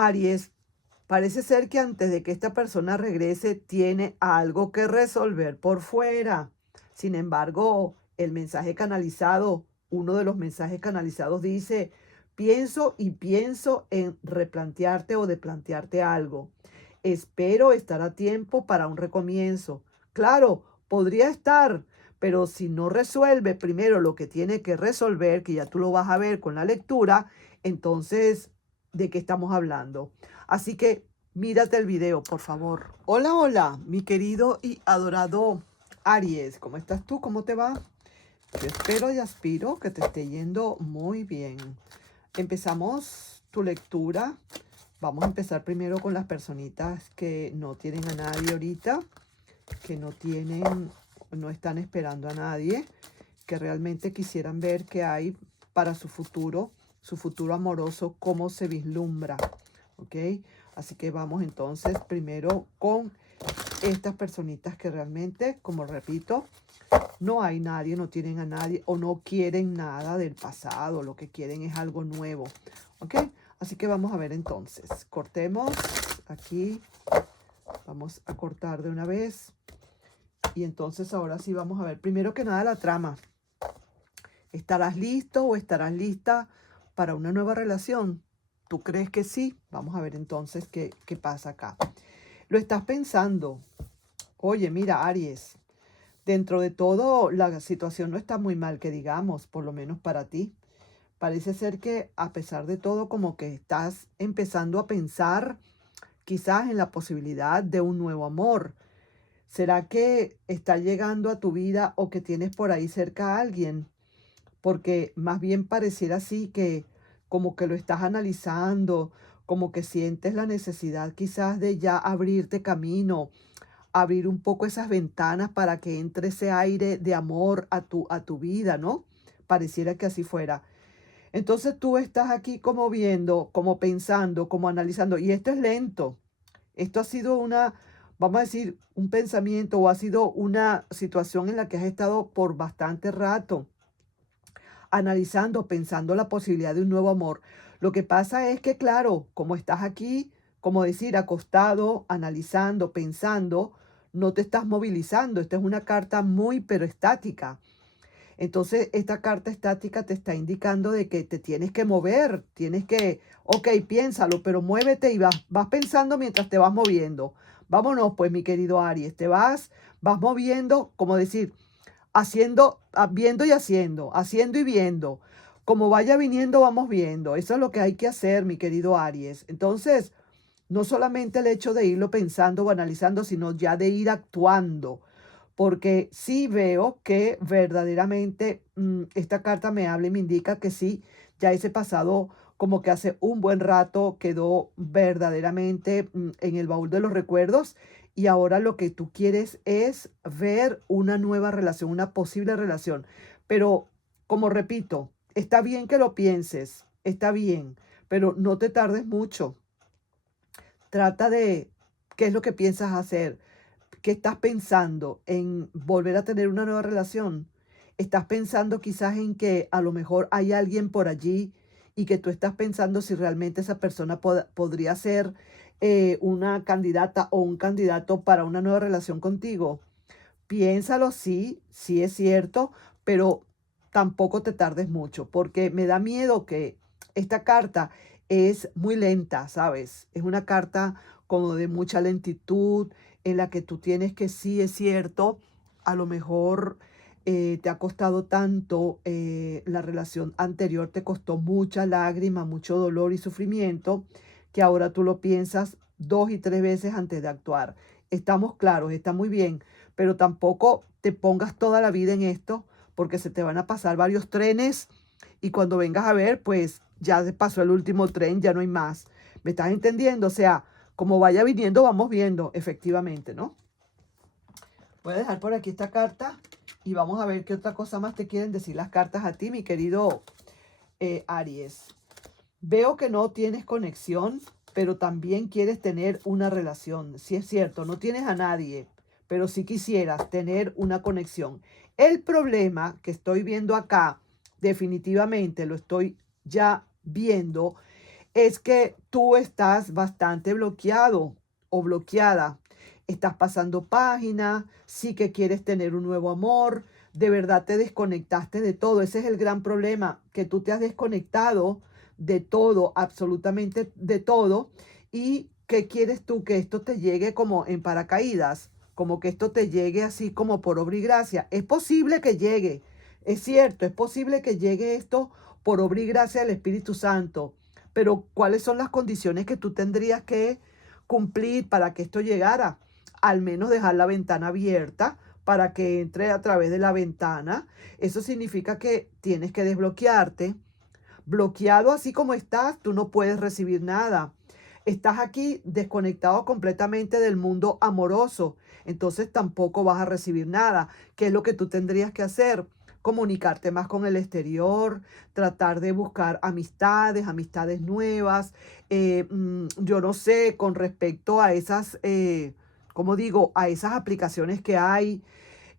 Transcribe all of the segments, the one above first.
Aries, parece ser que antes de que esta persona regrese tiene algo que resolver por fuera. Sin embargo, el mensaje canalizado, uno de los mensajes canalizados dice, pienso y pienso en replantearte o de plantearte algo. Espero estar a tiempo para un recomienzo. Claro, podría estar, pero si no resuelve primero lo que tiene que resolver, que ya tú lo vas a ver con la lectura, entonces, ¿de qué estamos hablando? Así que mírate el video, por favor. Hola, hola, mi querido y adorado Aries. ¿Cómo estás tú? ¿Cómo te va? Yo espero y aspiro que te esté yendo muy bien. Empezamos tu lectura. Vamos a empezar primero con las personitas que no tienen a nadie ahorita, que no están esperando a nadie, que realmente quisieran ver qué hay para su futuro amoroso, cómo se vislumbra, ¿ok? Así que vamos entonces primero con estas personitas que realmente, como repito, no hay nadie, no tienen a nadie o no quieren nada del pasado, lo que quieren es algo nuevo, ¿ok? Así que vamos a ver entonces, cortemos aquí, vamos a cortar de una vez y entonces ahora sí vamos a ver, primero que nada la trama. ¿Estarás listo o estarás lista para una nueva relación? ¿Tú crees que sí? Vamos a ver entonces qué pasa acá. Lo estás pensando. Oye, mira, Aries, dentro de todo la situación no está muy mal que digamos, por lo menos para ti. Parece ser que a pesar de todo como que estás empezando a pensar quizás en la posibilidad de un nuevo amor. ¿Será que está llegando a tu vida o que tienes por ahí cerca a alguien? Porque más bien pareciera así que como que lo estás analizando, como que sientes la necesidad quizás de ya abrirte camino, abrir un poco esas ventanas para que entre ese aire de amor a tu vida, ¿no? Pareciera que así fuera. Entonces tú estás aquí como viendo, como pensando, como analizando, y esto es lento. Esto ha sido vamos a decir, un pensamiento o ha sido una situación en la que has estado por bastante rato analizando, pensando la posibilidad de un nuevo amor. Lo que pasa es que, claro, como estás aquí, como decir, acostado, analizando, pensando, no te estás movilizando. Esta es una carta muy, pero estática. Entonces, esta carta estática te está indicando de que te tienes que mover, tienes que, ok, piénsalo, pero muévete y vas pensando mientras te vas moviendo. Vámonos, pues, mi querido Aries, vas moviendo, como decir, haciendo, viendo y haciendo y viendo. Como vaya viniendo, vamos viendo. Eso es lo que hay que hacer, mi querido Aries. Entonces, no solamente el hecho de irlo pensando o analizando, sino ya de ir actuando. Porque sí veo que verdaderamente esta carta me habla y me indica que sí, ya ese pasado como que hace un buen rato quedó verdaderamente en el baúl de los recuerdos y ahora lo que tú quieres es ver una nueva relación, una posible relación. Pero como repito, está bien que lo pienses, está bien, pero no te tardes mucho. Trata de qué es lo que piensas hacer. ¿Qué estás pensando? ¿En volver a tener una nueva relación? ¿Estás pensando quizás en que a lo mejor hay alguien por allí y que tú estás pensando si realmente esa persona podría ser una candidata o un candidato para una nueva relación contigo? Piénsalo, sí, sí es cierto, pero tampoco te tardes mucho, porque me da miedo que esta carta es muy lenta, ¿sabes? Es una carta como de mucha lentitud, en la que tú tienes que, sí es cierto, a lo mejor te ha costado tanto, la relación anterior te costó mucha lágrima, mucho dolor y sufrimiento, que ahora tú lo piensas 2 y 3 veces antes de actuar. Estamos claros, está muy bien, pero tampoco te pongas toda la vida en esto porque se te van a pasar varios trenes y cuando vengas a ver, pues ya se pasó el último tren, ya no hay más. ¿Me estás entendiendo? O sea, como vaya viniendo, vamos viendo, efectivamente, ¿no? Voy a dejar por aquí esta carta y vamos a ver qué otra cosa más te quieren decir las cartas a ti, mi querido Aries. Veo que no tienes conexión, pero también quieres tener una relación. Sí es cierto, no tienes a nadie, pero sí quisieras tener una conexión. El problema que estoy viendo acá, definitivamente lo estoy ya viendo, es que tú estás bastante bloqueado o bloqueada. Estás pasando página, sí que quieres tener un nuevo amor, de verdad te desconectaste de todo. Ese es el gran problema, que tú te has desconectado de todo, absolutamente de todo. ¿Y qué quieres tú? Que esto te llegue como en paracaídas, como que esto te llegue así como por obra y gracia. Es posible que llegue, es cierto, es posible que llegue esto por obra y gracia del Espíritu Santo, pero ¿cuáles son las condiciones que tú tendrías que cumplir para que esto llegara? Al menos dejar la ventana abierta para que entre a través de la ventana. Eso significa que tienes que desbloquearte. Bloqueado así como estás, tú no puedes recibir nada. Estás aquí desconectado completamente del mundo amoroso, entonces tampoco vas a recibir nada. ¿Qué es lo que tú tendrías que hacer? Comunicarte más con el exterior, tratar de buscar amistades, amistades nuevas. Yo no sé, con respecto a esas, como digo, a esas aplicaciones que hay.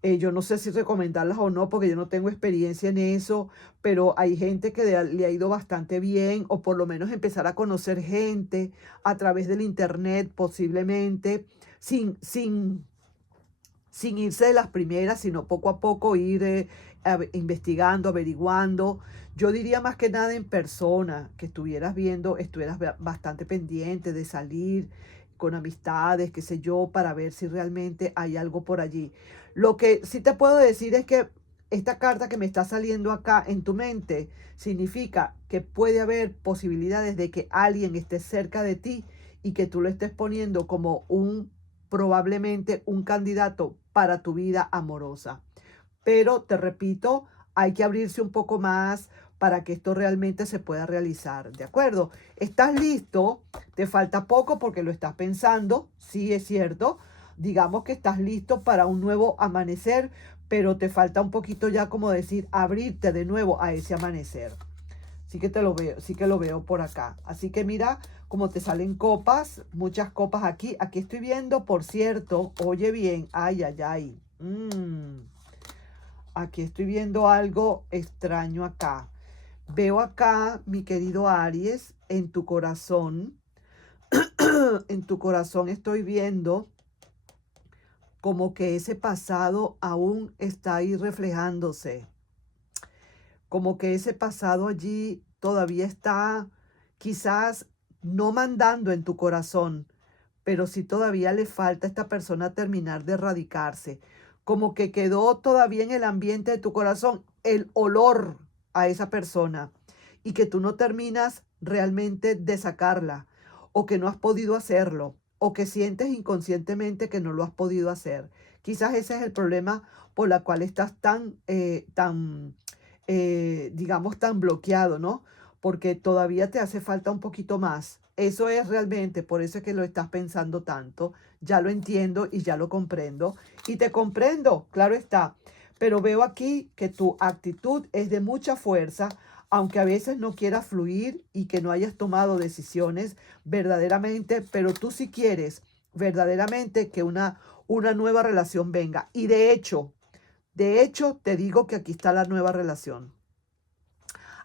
Yo no sé si recomendarlas o no, porque yo no tengo experiencia en eso, pero hay gente que le ha ido bastante bien, o por lo menos empezar a conocer gente a través del internet, posiblemente, sin sin irse de las primeras, sino poco a poco ir investigando, averiguando. Yo diría más que nada en persona, que estuvieras viendo, estuvieras bastante pendiente de salir con amistades, qué sé yo, para ver si realmente hay algo por allí. Lo que sí te puedo decir es que esta carta que me está saliendo acá en tu mente significa que puede haber posibilidades de que alguien esté cerca de ti y que tú lo estés poniendo como un probablemente un candidato para tu vida amorosa. Pero te repito, hay que abrirse un poco más para que esto realmente se pueda realizar, ¿de acuerdo? ¿Estás listo? Te falta poco porque lo estás pensando, sí es cierto. Digamos que estás listo para un nuevo amanecer, pero te falta un poquito ya como decir, abrirte de nuevo a ese amanecer. Sí que te lo veo, sí que lo veo por acá. Así que mira cómo te salen copas, muchas copas aquí. Aquí estoy viendo, por cierto, oye bien, ay, ay, ay. Aquí estoy viendo algo extraño acá. Veo acá, mi querido Aries, en tu corazón, en tu corazón estoy viendo como que ese pasado aún está ahí reflejándose. Como que ese pasado allí todavía está quizás no mandando en tu corazón, pero sí todavía le falta a esta persona terminar de erradicarse. Como que quedó todavía en el ambiente de tu corazón el olor a esa persona y que tú no terminas realmente de sacarla o que no has podido hacerlo o que sientes inconscientemente que no lo has podido hacer. Quizás ese es el problema por la cual estás digamos, tan bloqueado, ¿no? Porque todavía te hace falta un poquito más. Eso es realmente, por eso es que lo estás pensando tanto. Ya lo entiendo y ya lo comprendo. Y te comprendo, claro está. Pero veo aquí que tu actitud es de mucha fuerza, aunque a veces no quieras fluir y que no hayas tomado decisiones verdaderamente, pero tú sí quieres verdaderamente que una nueva relación venga. Y de hecho, te digo que aquí está la nueva relación.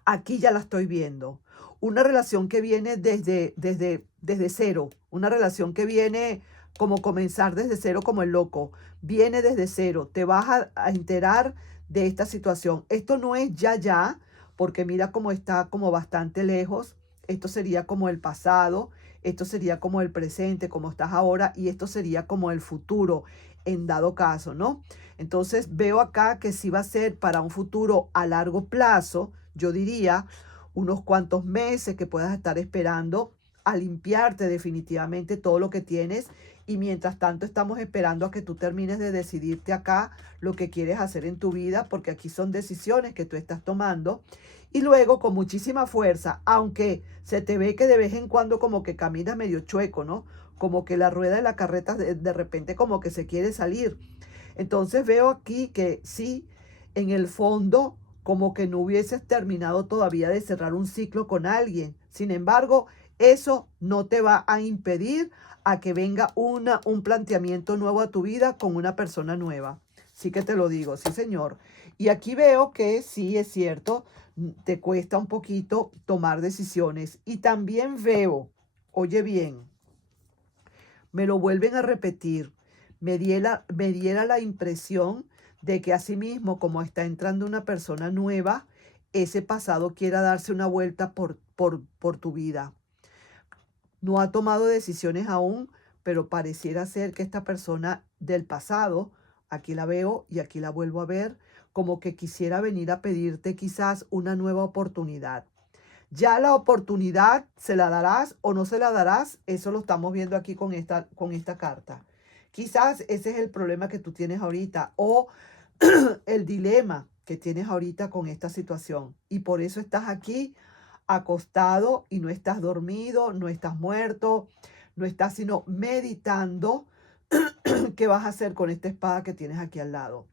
Aquí ya la estoy viendo. Una relación que viene desde cero. Una relación que viene como comenzar desde cero como el loco. Viene desde cero. Te vas a enterar de esta situación. Esto no es ya, porque mira cómo está como bastante lejos. Esto sería como el pasado. Esto sería como el presente, como estás ahora. Y esto sería como el futuro, en dado caso, ¿no? Entonces veo acá que sí va a ser para un futuro a largo plazo, yo diría unos cuantos meses que puedas estar esperando a limpiarte definitivamente todo lo que tienes y mientras tanto estamos esperando a que tú termines de decidirte acá lo que quieres hacer en tu vida porque aquí son decisiones que tú estás tomando y luego con muchísima fuerza, aunque se te ve que de vez en cuando como que caminas medio chueco, ¿no? Como que la rueda de la carreta de repente como que se quiere salir. Entonces veo aquí que sí, en el fondo, como que no hubieses terminado todavía de cerrar un ciclo con alguien. Sin embargo, eso no te va a impedir a que venga un planteamiento nuevo a tu vida con una persona nueva. Sí que te lo digo, sí señor. Y aquí veo que sí es cierto, te cuesta un poquito tomar decisiones. Y también veo, oye bien, me lo vuelven a repetir, me diera la impresión de que asimismo, como está entrando una persona nueva, ese pasado quiera darse una vuelta por tu vida. No ha tomado decisiones aún, pero pareciera ser que esta persona del pasado, aquí la veo y aquí la vuelvo a ver, como que quisiera venir a pedirte quizás una nueva oportunidad. Ya la oportunidad se la darás o no se la darás, eso lo estamos viendo aquí con esta carta. Quizás ese es el problema que tú tienes ahorita o el dilema que tienes ahorita con esta situación. Y por eso estás aquí acostado y no estás dormido, no estás muerto, no estás sino meditando qué vas a hacer con esta espada que tienes aquí al lado.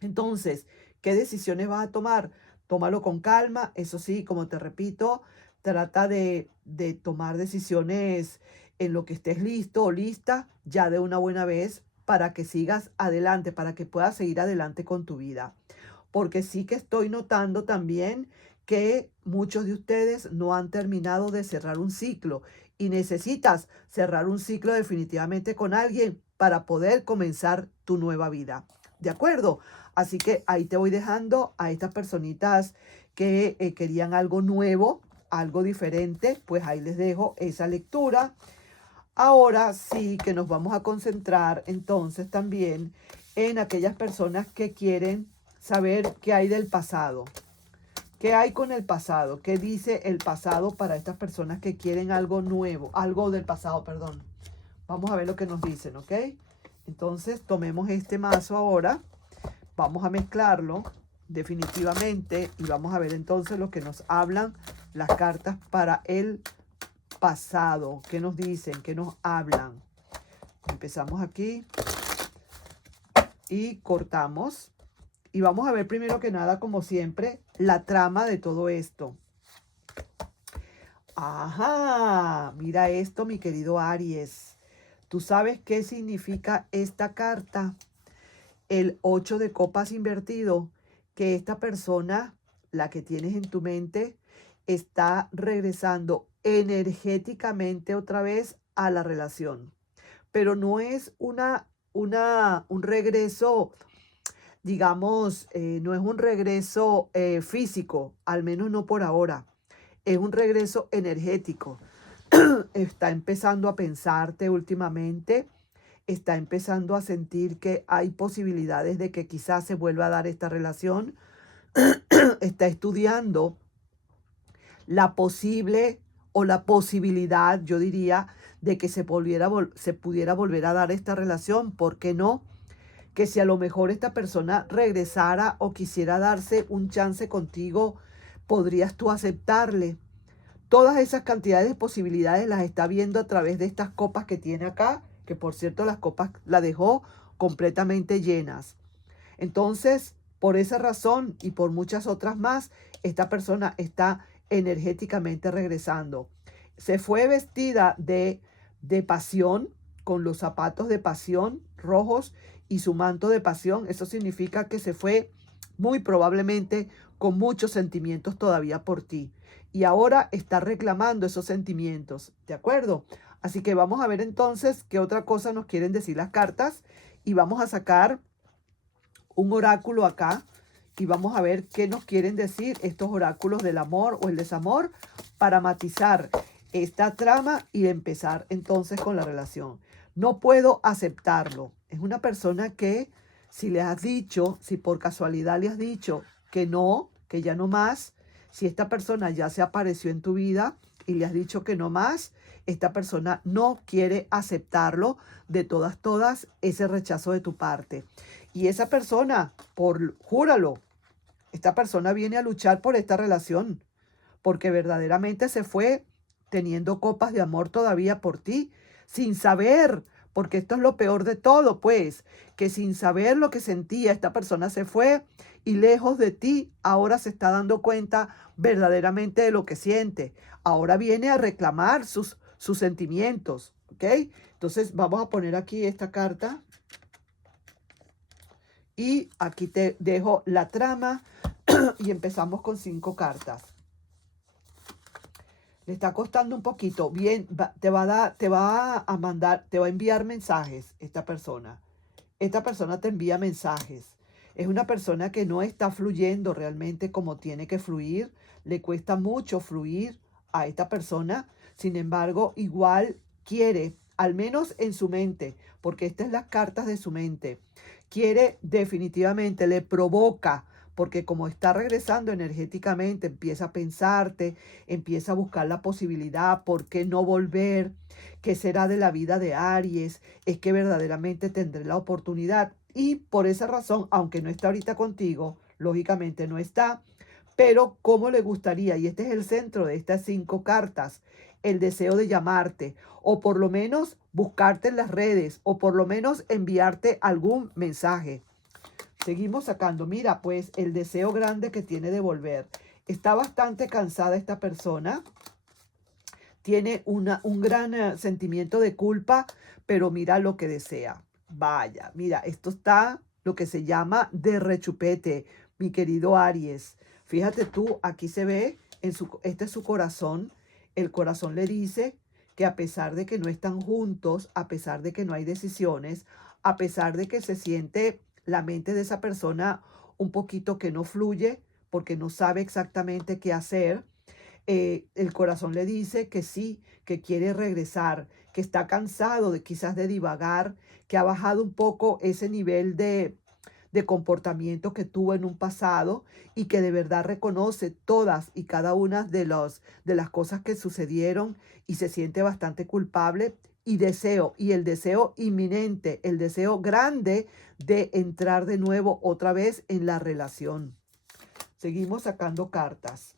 Entonces, ¿qué decisiones vas a tomar? Tómalo con calma, eso sí, como te repito, trata de tomar decisiones en lo que estés listo o lista ya de una buena vez para que sigas adelante, para que puedas seguir adelante con tu vida. Porque sí que estoy notando también que muchos de ustedes no han terminado de cerrar un ciclo y necesitas cerrar un ciclo definitivamente con alguien para poder comenzar tu nueva vida. ¿De acuerdo? Así que ahí te voy dejando a estas personitas que querían algo nuevo, algo diferente, pues ahí les dejo esa lectura. Ahora sí que nos vamos a concentrar entonces también en aquellas personas que quieren saber qué hay del pasado. ¿Qué hay con el pasado? ¿Qué dice el pasado para estas personas que quieren algo nuevo? Algo del pasado, perdón. Vamos a ver lo que nos dicen, ¿ok? Entonces tomemos este mazo ahora. Vamos a mezclarlo definitivamente y vamos a ver entonces lo que nos hablan las cartas para el pasado. ¿Qué nos dicen? ¿Qué nos hablan? Empezamos aquí y cortamos. Y vamos a ver primero que nada, como siempre, la trama de todo esto. Ajá, mira esto, mi querido Aries. ¿Tú sabes qué significa esta carta? El 8 de copas invertido, que esta persona, la que tienes en tu mente, está regresando energéticamente otra vez a la relación. Pero no es un regreso, digamos, no es un regreso físico, al menos no por ahora. Es un regreso energético. Está empezando a pensarte últimamente, está empezando a sentir que hay posibilidades de que quizás se vuelva a dar esta relación. Está estudiando la posible o la posibilidad, yo diría, de que se pudiera volver a dar esta relación. ¿Por qué no? Que si a lo mejor esta persona regresara o quisiera darse un chance contigo, podrías tú aceptarle. Todas esas cantidades de posibilidades las está viendo a través de estas copas que tiene acá, que por cierto las copas las dejó completamente llenas. Entonces, por esa razón y por muchas otras más, esta persona está energéticamente regresando. Se fue vestida de pasión, con los zapatos de pasión rojos y su manto de pasión. Eso significa que se fue muy probablemente con muchos sentimientos todavía por ti. Y ahora está reclamando esos sentimientos, ¿de acuerdo? Así que vamos a ver entonces qué otra cosa nos quieren decir las cartas y vamos a sacar un oráculo acá y vamos a ver qué nos quieren decir estos oráculos del amor o el desamor para matizar esta trama y empezar entonces con la relación. No puedo aceptarlo. Es una persona que si le has dicho, si por casualidad le has dicho que no, que ya no más, si esta persona ya se apareció en tu vida y le has dicho que no más, esta persona no quiere aceptarlo de todas, ese rechazo de tu parte. Y esa persona, júralo, esta persona viene a luchar por esta relación, porque verdaderamente se fue teniendo copas de amor todavía por ti, sin saber, porque esto es lo peor de todo, pues, que sin saber lo que sentía, esta persona se fue y lejos de ti, ahora se está dando cuenta verdaderamente de lo que siente. Ahora viene a reclamar sus sentimientos, ¿ok? Entonces vamos a poner aquí esta carta. Y aquí te dejo la trama y empezamos con 5 cartas. Le está costando un poquito. Bien, te va a mandar, te va a enviar mensajes esta persona. Esta persona te envía mensajes. Es una persona que no está fluyendo realmente como tiene que fluir. Le cuesta mucho fluir a esta persona. Sin embargo, igual quiere, al menos en su mente, porque estas son las cartas de su mente. Quiere definitivamente, le provoca, porque como está regresando energéticamente, empieza a pensarte, empieza a buscar la posibilidad, ¿por qué no volver? ¿Qué será de la vida de Aries? Es que verdaderamente tendré la oportunidad. Y por esa razón, aunque no está ahorita contigo, lógicamente no está, pero cómo le gustaría, y este es el centro de estas 5 cartas, el deseo de llamarte, o por lo menos buscarte en las redes, o por lo menos enviarte algún mensaje. Seguimos sacando, mira, pues el deseo grande que tiene de volver. Está bastante cansada esta persona, tiene un gran sentimiento de culpa, pero mira lo que desea. Vaya, mira, esto está lo que se llama de rechupete, mi querido Aries. Fíjate tú, aquí se ve, este es su corazón. El corazón le dice que a pesar de que no están juntos, a pesar de que no hay decisiones, a pesar de que se siente la mente de esa persona un poquito que no fluye, porque no sabe exactamente qué hacer, el corazón le dice que sí, que quiere regresar, que está cansado de quizás de divagar, que ha bajado un poco ese nivel de comportamiento que tuvo en un pasado y que de verdad reconoce todas y cada una de las cosas que sucedieron y se siente bastante culpable y el deseo inminente, el deseo grande de entrar de nuevo otra vez en la relación. Seguimos sacando cartas.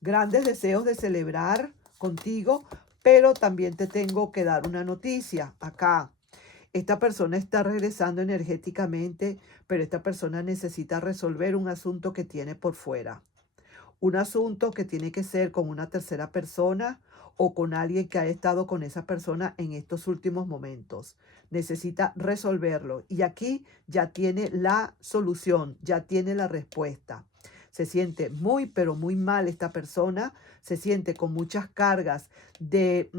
Grandes deseos de celebrar contigo, pero también te tengo que dar una noticia acá. Esta persona está regresando energéticamente, pero esta persona necesita resolver un asunto que tiene por fuera. Un asunto que tiene que ser con una tercera persona o con alguien que ha estado con esa persona en estos últimos momentos. Necesita resolverlo y aquí ya tiene la solución, ya tiene la respuesta. Se siente muy, pero muy mal esta persona, se siente con muchas cargas de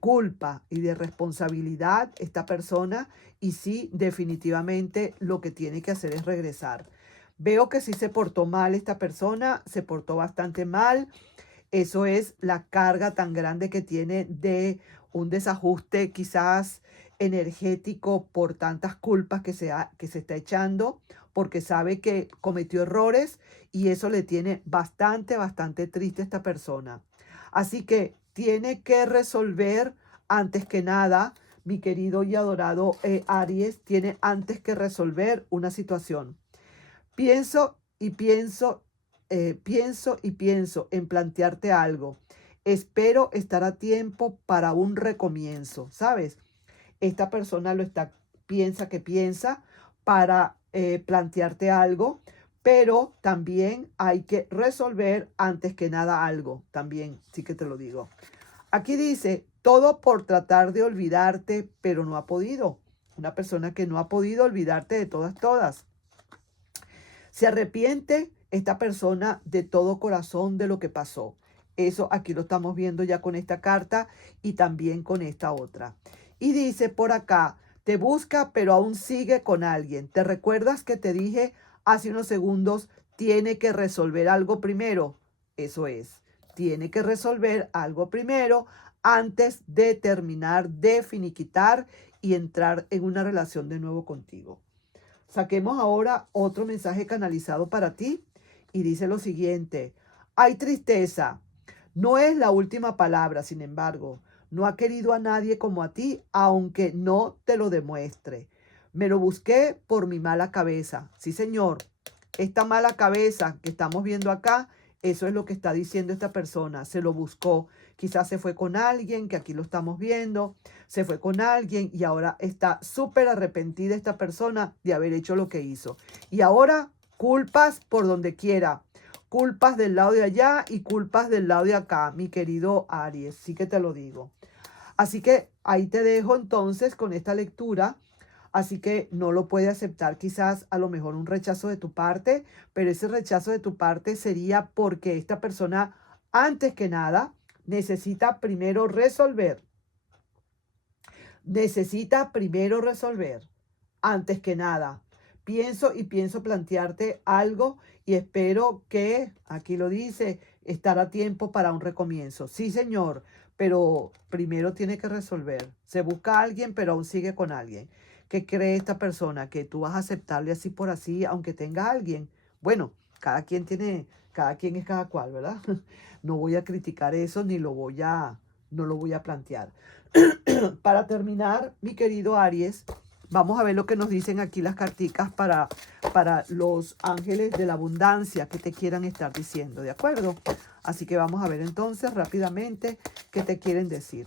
culpa y de responsabilidad esta persona y sí, definitivamente lo que tiene que hacer es regresar. Veo que sí se portó mal esta persona, se portó bastante mal. Eso es la carga tan grande que tiene de un desajuste quizás energético por tantas culpas que se está echando, porque sabe que cometió errores y eso le tiene bastante triste a esta persona. Así que tiene que resolver antes que nada, mi querido y adorado Aries, tiene antes que resolver una situación. Pienso y pienso en plantearte algo. Espero estar a tiempo para un recomienzo, ¿sabes? Esta persona piensa que piensa para plantearte algo, pero también hay que resolver antes que nada algo, también, sí que te lo digo. Aquí dice, todo por tratar de olvidarte, pero no ha podido. Una persona que no ha podido olvidarte de todas. Se arrepiente esta persona de todo corazón de lo que pasó. Eso aquí lo estamos viendo ya con esta carta y también con esta otra. Y dice por acá, te busca pero aún sigue con alguien. ¿Te recuerdas que te dije hace unos segundos, tiene que resolver algo primero? Eso es, tiene que resolver algo primero antes de terminar de finiquitar y entrar en una relación de nuevo contigo. Saquemos ahora otro mensaje canalizado para ti y dice lo siguiente. Hay tristeza. No es la última palabra, sin embargo. No ha querido a nadie como a ti, aunque no te lo demuestre. Me lo busqué por mi mala cabeza. Sí, señor. Esta mala cabeza que estamos viendo acá, eso es lo que está diciendo esta persona. Se lo buscó. Quizás se fue con alguien, que aquí lo estamos viendo. Se fue con alguien y ahora está súper arrepentida esta persona de haber hecho lo que hizo. Y ahora culpas por donde quiera. Culpas del lado de allá y culpas del lado de acá, mi querido Aries. Sí que te lo digo. Así que ahí te dejo entonces con esta lectura. Así que no lo puede aceptar, quizás a lo mejor un rechazo de tu parte, pero ese rechazo de tu parte sería porque esta persona, antes que nada, necesita primero resolver. Necesita primero resolver, antes que nada. Pienso plantearte algo y espero que, aquí lo dice, estar a tiempo para un recomienzo. Sí, señor, pero primero tiene que resolver. Se busca a alguien, pero aún sigue con alguien. ¿Qué cree esta persona? Que tú vas a aceptarle así por así, aunque tenga a alguien. Bueno, cada quien es cada cual, ¿verdad? No voy a criticar eso ni no lo voy a plantear. Para terminar, mi querido Aries, vamos a ver lo que nos dicen aquí las carticas para los ángeles de la abundancia que te quieran estar diciendo, ¿de acuerdo? Así que vamos a ver entonces rápidamente qué te quieren decir.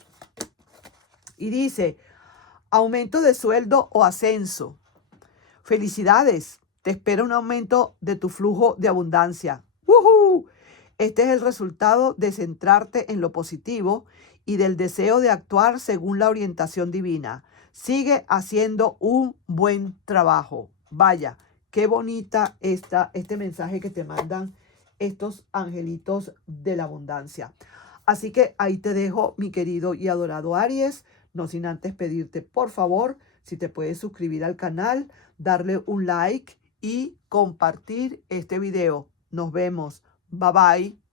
Y dice, aumento de sueldo o ascenso. Felicidades, te espera un aumento de tu flujo de abundancia. ¡Woohoo! Este es el resultado de centrarte en lo positivo y del deseo de actuar según la orientación divina. Sigue haciendo un buen trabajo. Vaya, qué bonita este mensaje que te mandan estos angelitos de la abundancia. Así que ahí te dejo, mi querido y adorado Aries, no sin antes pedirte, por favor, si te puedes suscribir al canal, darle un like y compartir este video. Nos vemos. Bye bye.